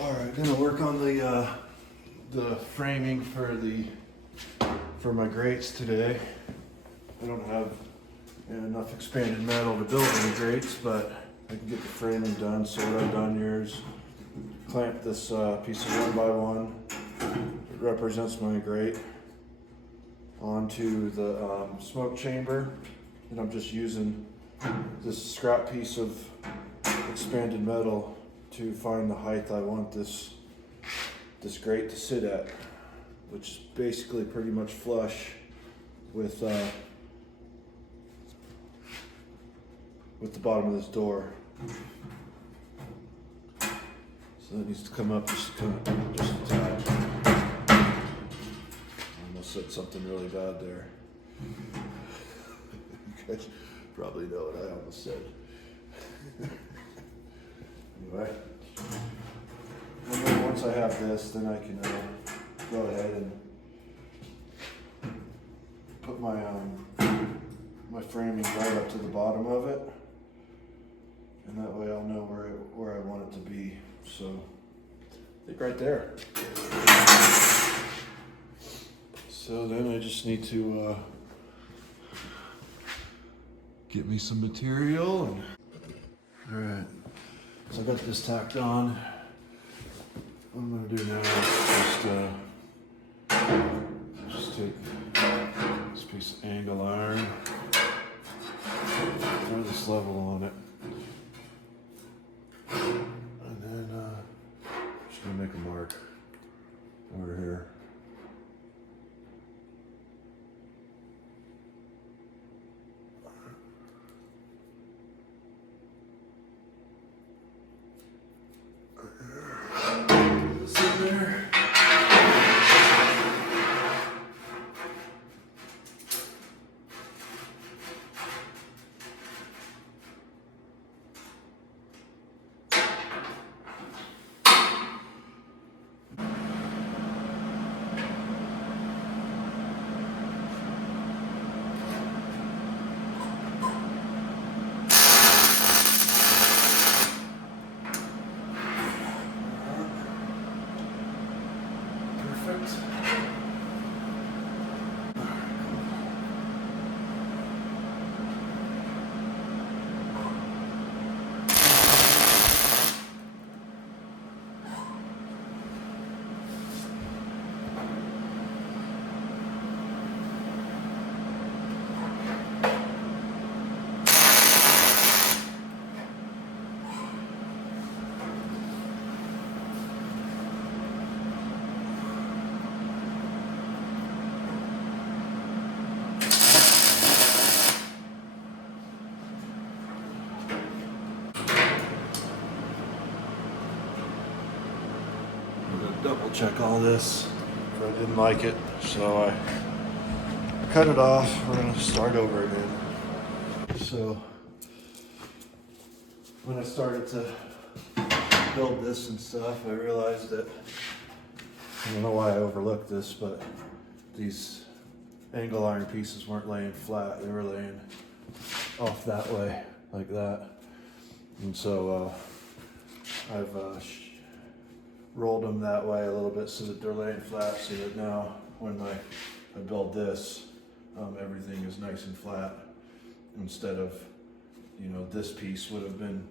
All right, gonna work on the framing for my grates today. I don't have enough expanded metal to build any grates, but I can get the framing done. So what I've done here is clamp this piece of 1x1. It represents my grate onto the smoke chamber, and I'm just using this scrap piece of expanded metal to find the height I want this grate to sit at, which is basically pretty much flush with the bottom of this door. So it needs to come up just a tad. I almost said something really bad there. You guys probably know what I almost said. Anyway, and then once I have this, then I can go ahead and put my framing right up to the bottom of it, and that way I'll know where I want it to be. So I think right there. So then I just need to get me some material. And all right. So I got this tacked on. What I'm gonna do now is just take this piece of angle iron, throw this level on it, and then just gonna make a mark over here. Double check all this if I didn't like it, so I cut it off. We're gonna start over again. So when I started to build this and stuff, I realized that, I don't know why I overlooked this, but these angle iron pieces weren't laying flat, they were laying off that way, like that. And so I've rolled them that way a little bit so that they're laying flat, so that now when I build this, everything is nice and flat, instead of, this piece would have been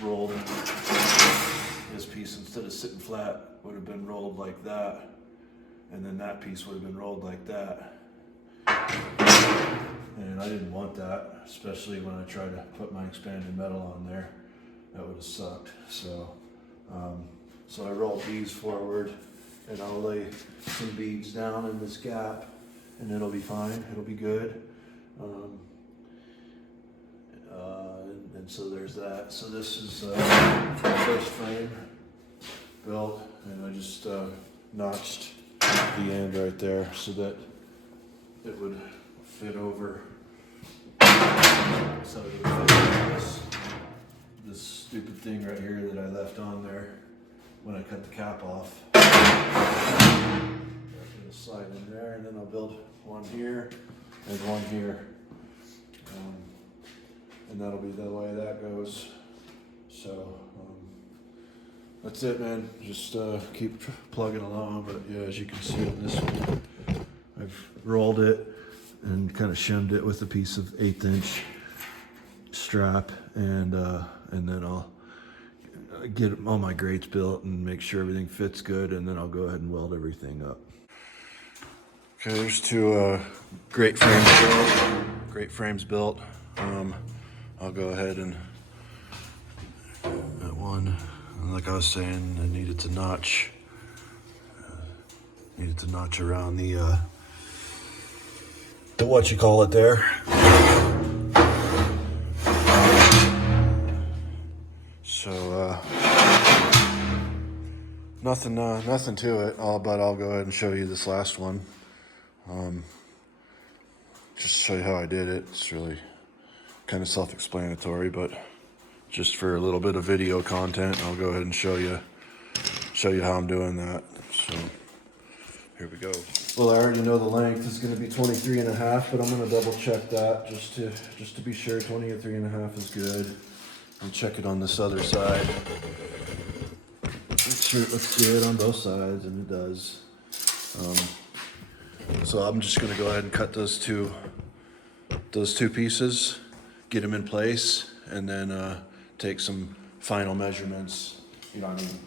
rolled, this piece, instead of sitting flat, would have been rolled like that, and then that piece would have been rolled like that. And I didn't want that, especially when I tried to put my expanded metal on there. That would have sucked. So I rolled these forward, and I'll lay some beads down in this gap, and it'll be fine, it'll be good. And so there's that. So this is the first frame built, and I just notched the end right there so that it would fit over. So it would fit over this stupid thing right here that I left on there when I cut the cap off. It'll slide in there, and then I'll build one here and one here. And that'll be the way that goes. So that's it, man. Just keep plugging along. But yeah, as you can see on this one, I've rolled it and kind of shimmed it with a piece of 1/8 inch strap, and then I'll get all my grates built and make sure everything fits good, and then I'll go ahead and weld everything up. Okay, there's two grate frames built. I'll go ahead and that one, like I was saying, I needed to notch around the what you call it there. So nothing to it. But I'll go ahead and show you this last one. Just show you how I did it. It's really kind of self-explanatory, but just for a little bit of video content, I'll go ahead and show you how I'm doing that. So here we go. Well, I already know the length is going to be 23.5, but I'm going to double check that just to be sure. 23.5 is good. I'll check it on this other side. Make sure it looks good on both sides, and it does. So I'm just going to go ahead and cut those two pieces, get them in place, and then take some final measurements. You know, I mean,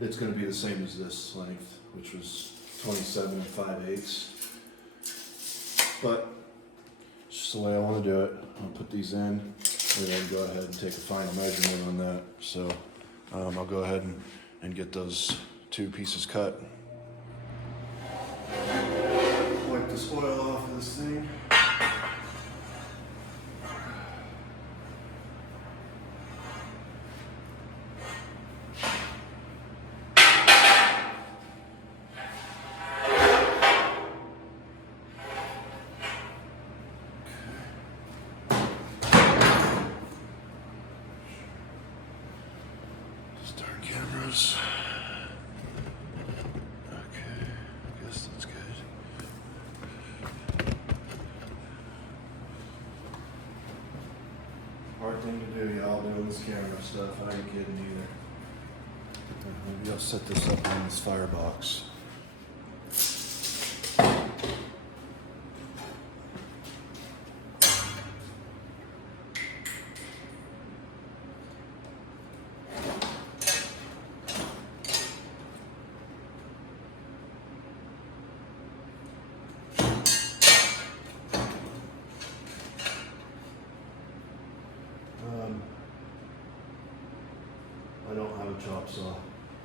it's going to be the same as this length, which was 27 5/8. But it's just the way I want to do it. I'll put these in, and then go ahead and take a final measurement on that. So I'll go ahead and get those two pieces cut. Wipe this oil off of this thing. Start cameras. Okay, I guess that's good. Hard thing to do, y'all, doing this camera stuff. I ain't kidding either. Maybe I'll set this up on this firebox. I don't have a chop saw.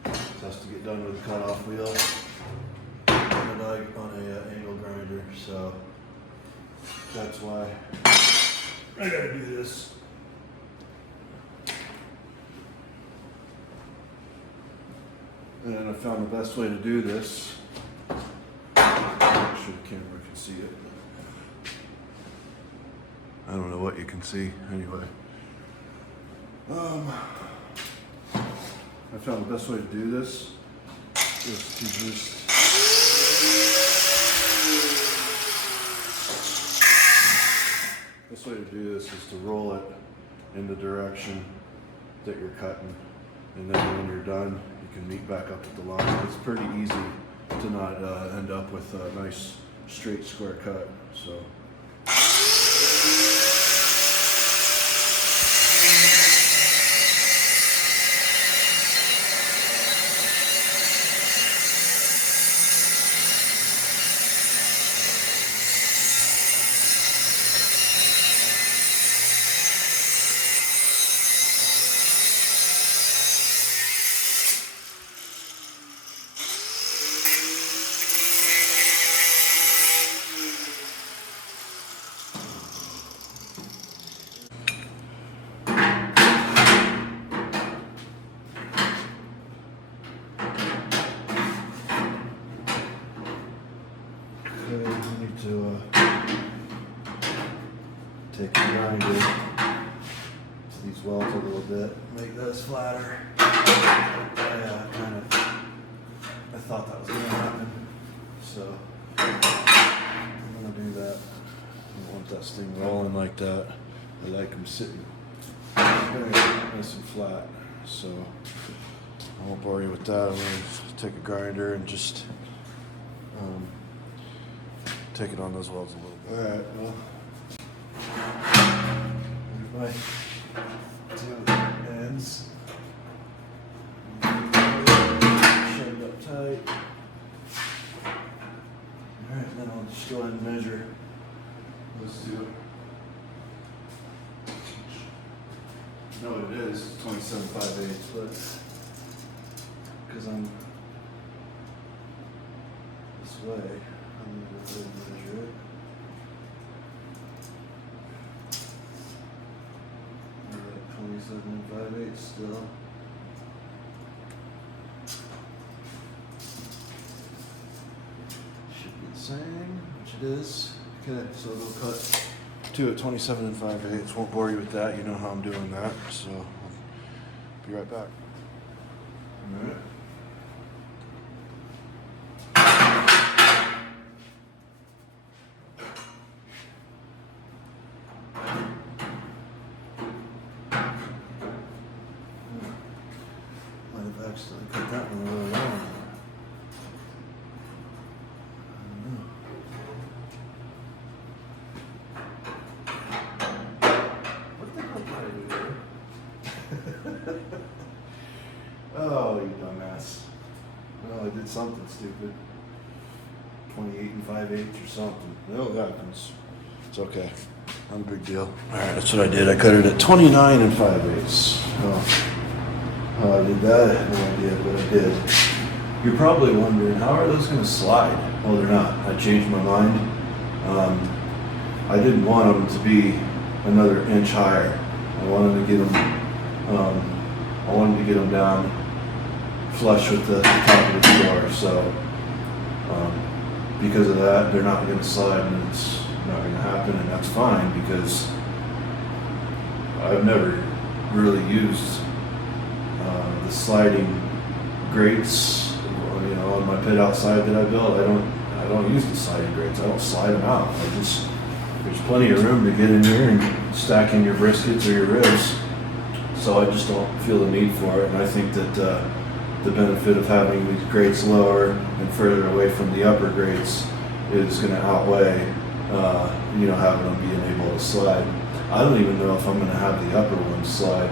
It has to get done with a cutoff wheel on an angle grinder, so that's why I gotta do this. And I found the best way to do this. Make sure the camera can see it. I don't know what you can see anyway. I found the best way to do this is to just roll it in the direction that you're cutting, and then when you're done, you can meet back up at the line. It's pretty easy to not end up with a nice straight square cut. So. Okay, I need to take a grinder to these welds a little bit, make those flatter. I thought that was going to happen, so I'm going to do that. I don't want this thing rolling like that. I like them sitting nice and flat. So I won't bore you with that. I'm going to take a grinder and just take it on those welds a little bit. Alright, well, there's my two ends. Shoved up tight. Alright, then I'll just go ahead and measure those two. No, it is 27.5/8, but because I'm this way, I'm going to go ahead and measure it. We're at 27.5/8 still. Should be the same, which it is. Okay, so they'll cut two at 27.5/8. Won't bore you with that. You know how I'm doing that. So I'll be right back. All right. Might have accidentally cut that one a little long. Oh, you dumbass. Well, I did something stupid. 28 5/8 or something. No, that happens. It's okay. Not a big deal. Alright, that's what I did. I cut it at 29 5/8. How I did that, I have no idea, but I did. You're probably wondering, how are those going to slide? Well, they're not. I changed my mind. I didn't want them to be another inch higher. I wanted to get them down flush with the top of the floor. So because of that, they're not going to slide, and it's not going to happen, and that's fine because I've never really used the sliding grates, you know, on my pit outside that I built. I don't use the sliding grates. I don't slide them out. There's plenty of room to get in here and stack in your briskets or your ribs. So I just don't feel the need for it, and I think that the benefit of having these grates lower and further away from the upper grates is going to outweigh, having them being able to slide. I don't even know if I'm going to have the upper one slide.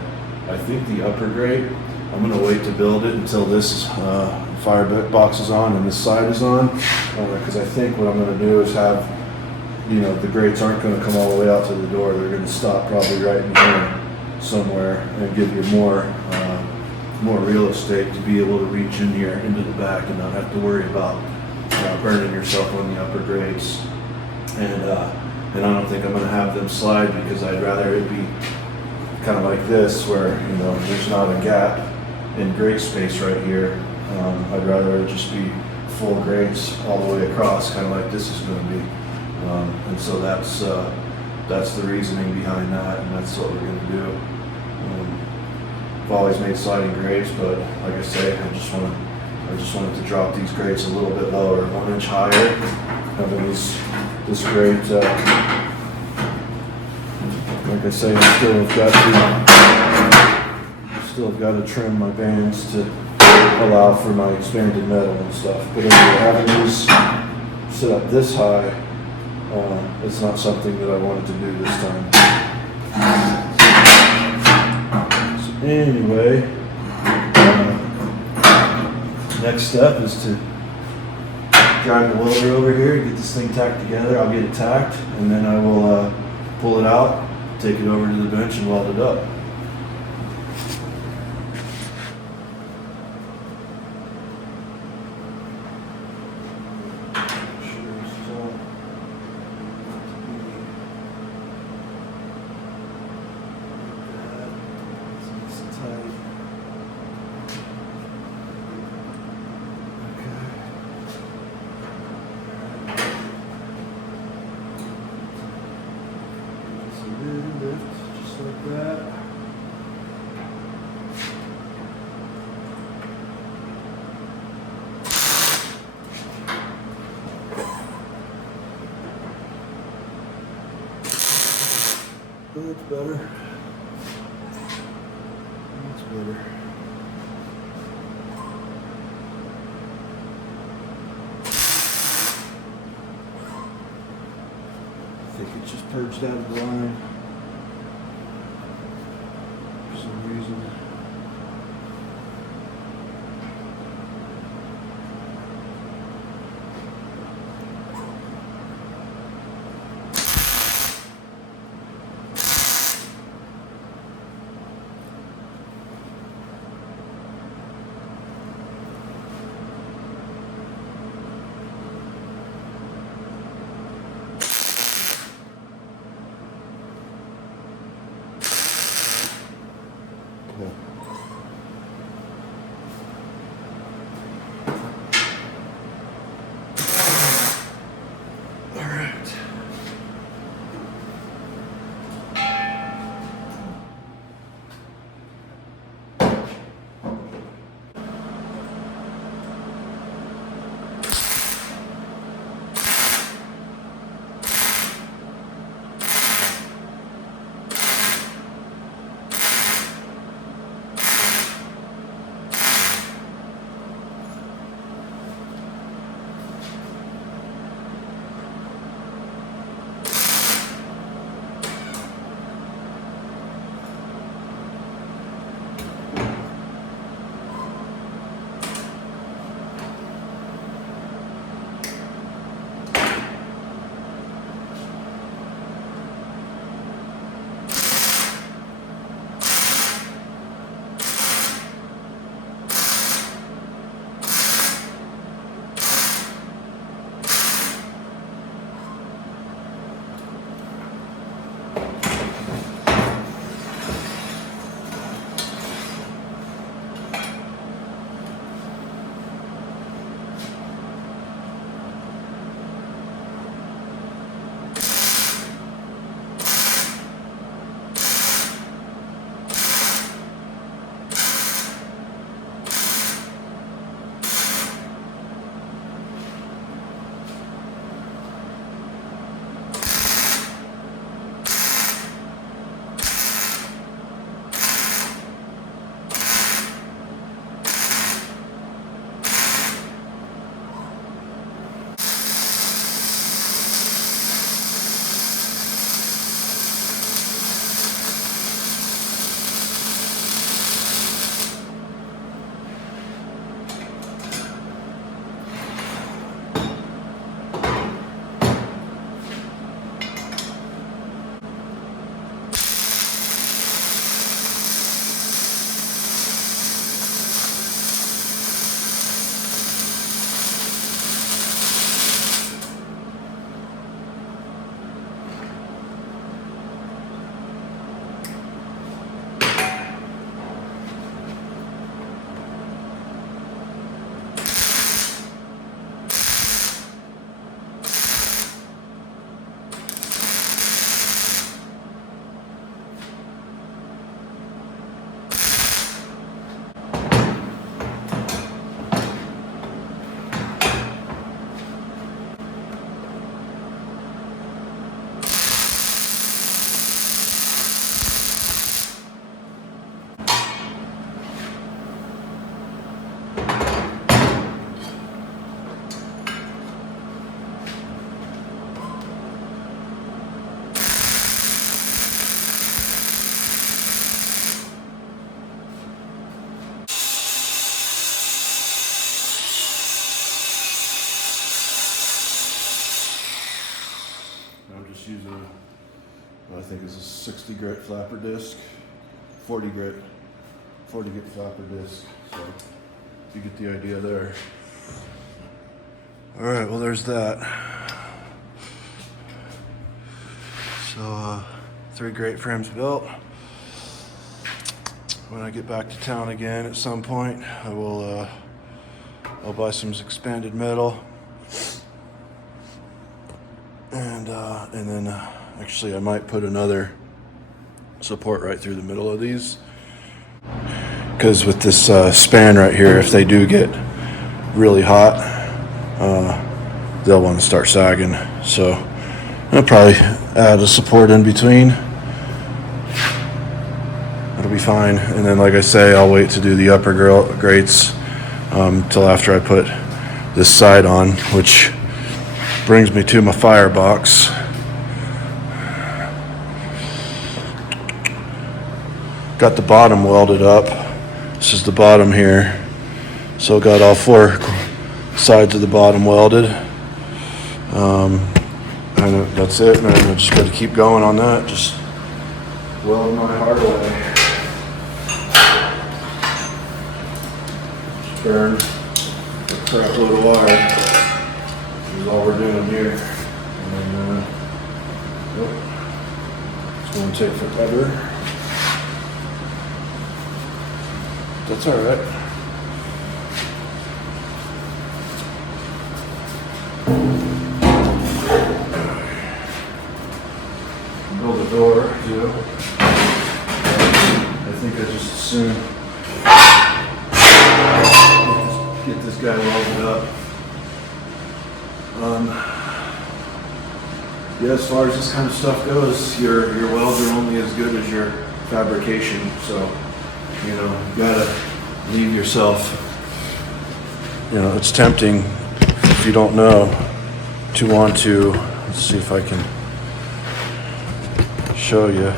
I think the upper grate, I'm going to wait to build it until this firebox is on and this side is on, because I think what I'm going to do is have, the grates aren't going to come all the way out to the door. They're going to stop probably right in here somewhere and give you more real estate to be able to reach in here into the back and not have to worry about burning yourself on the upper grades. And I don't think I'm going to have them slide because I'd rather it be kind of like this where there's not a gap in grate space right here. I'd rather it just be full grates all the way across, kind of like this is going to be. And so that's the reasoning behind that, and that's what we're going to do. I've always made sliding grates, but like I say, I just wanted to drop these grates a little bit lower, 1 inch higher. Having this grate, like I say, I still have got to trim my bands to allow for my expanded metal and stuff. But anyway, having these sit up this high, it's not something that I wanted to do this time. So anyway, next step is to drive the welder over here, get this thing tacked together. I'll get it tacked, and then I will pull it out, take it over to the bench, and weld it up. Just like that. That's better. That's better. I think it just purged out of the line for some reason. Yeah. All right. Use a, I think it's a 60 grit flapper disc, 40 grit flapper disc. So you get the idea there. All right, well there's that. So 3 grate frames built. When I get back to town again at some point, I will I'll buy some expanded metal. And then actually I might put another support right through the middle of these, because with this span right here, if they do get really hot, they'll want to start sagging. So I'll probably add a support in between. It'll be fine. And then, like I say, I'll wait to do the upper grates till after I put this side on, which brings me to my firebox. Got the bottom welded up. This is the bottom here. So got all 4 sides of the bottom welded. And that's it, man. I just got to keep going on that. Just weld my heart away. Burn a crap load of wire. This is all we're doing here. And it's going to take forever. That's all right. Build a door too. I think I just assume get this guy welded up. Yeah, as far as this kind of stuff goes, your welds are only as good as your fabrication. So, you know, you gotta leave yourself. You know, it's tempting if you don't know to want to. Let's see if I can show you.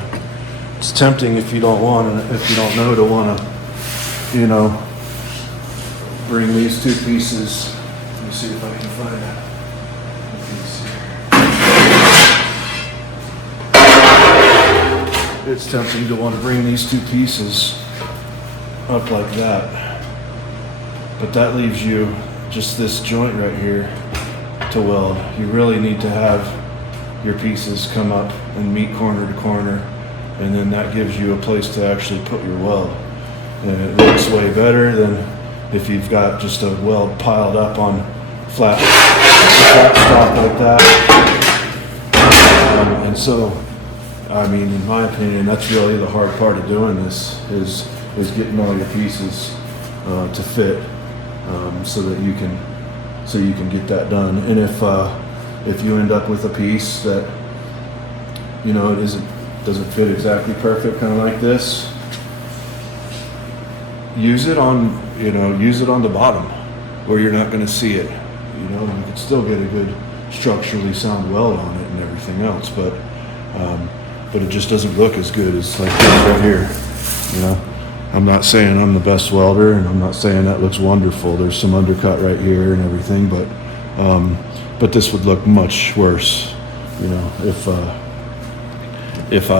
It's tempting if you don't know to want to, you know, bring these 2 pieces. Let me see if I can find a piece here. It's tempting to want to bring these 2 pieces up like that, but that leaves you just this joint right here to weld. You really need to have your pieces come up and meet corner to corner, and then that gives you a place to actually put your weld. And it looks way better than if you've got just a weld piled up on flat stock like that. And so, I mean, in my opinion, that's really the hard part of doing this is getting all your pieces to fit, so that you can get that done. And if you end up with a piece that, you know, doesn't fit exactly perfect, kind of like this, use it on the bottom where you're not going to see it. You know, you can still get a good structurally sound weld on it and everything else, but it just doesn't look as good as like this right here. You know, I'm not saying I'm the best welder, and I'm not saying that looks wonderful. There's some undercut right here and everything, but this would look much worse, you know, if I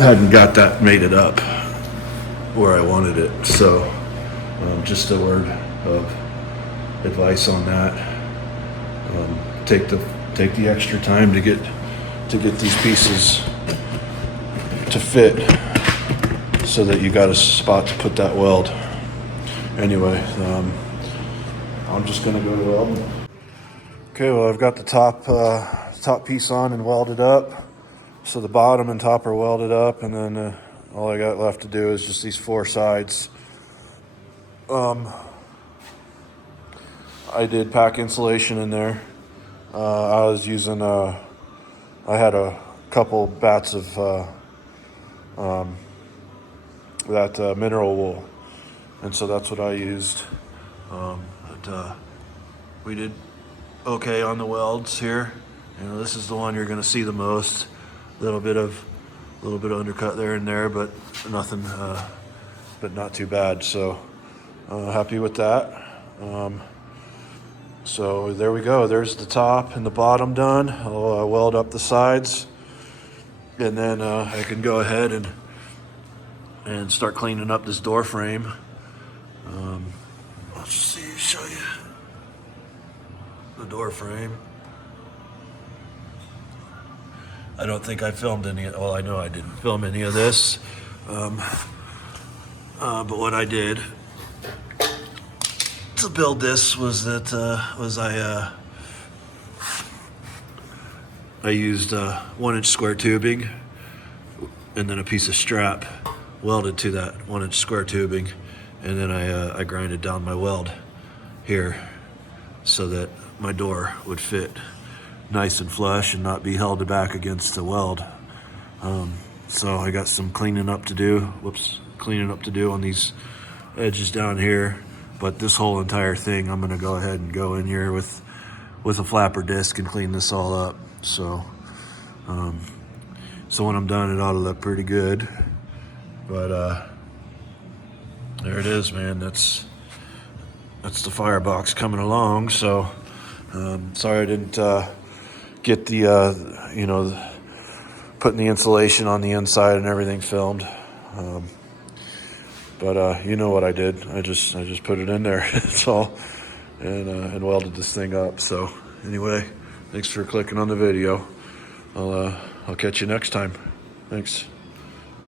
hadn't got that mated up where I wanted it. So just a word of advice on that. Take the extra time to get these pieces to fit, so that you got a spot to put that weld. Anyway, I'm just gonna go to welding. Okay, well, I've got the top piece on and welded up. So the bottom and top are welded up, and then all I got left to do is just these 4 sides. I did pack insulation in there. I was using I had a couple bats of that mineral wool, and so that's what I used. But we did okay on the welds here. You know, this is the one you're going to see the most. A little bit of undercut there and there, but nothing, but not too bad. So happy with that. So there we go. There's the top and the bottom done. I'll weld up the sides, and then I can go ahead and start cleaning up this door frame. Let's show you the door frame. I don't think I filmed any. Well, I know I didn't film any of this, but what I did to build this was that I used 1-inch square tubing and then a piece of strap welded to that 1-inch square tubing, and then I grinded down my weld here so that my door would fit nice and flush and not be held back against the weld. So I got some cleaning up to do. Whoops, cleaning up to do on these edges down here. But this whole entire thing, I'm gonna go ahead and go in here with a flapper disc and clean this all up. So, so when I'm done, it ought to look pretty good. But there it is, man. That's the firebox coming along. So sorry I didn't get the you know, putting the insulation on the inside and everything filmed. But you know what I did? I just put it in there. That's all, and welded this thing up. So anyway, thanks for clicking on the video. I'll catch you next time. Thanks.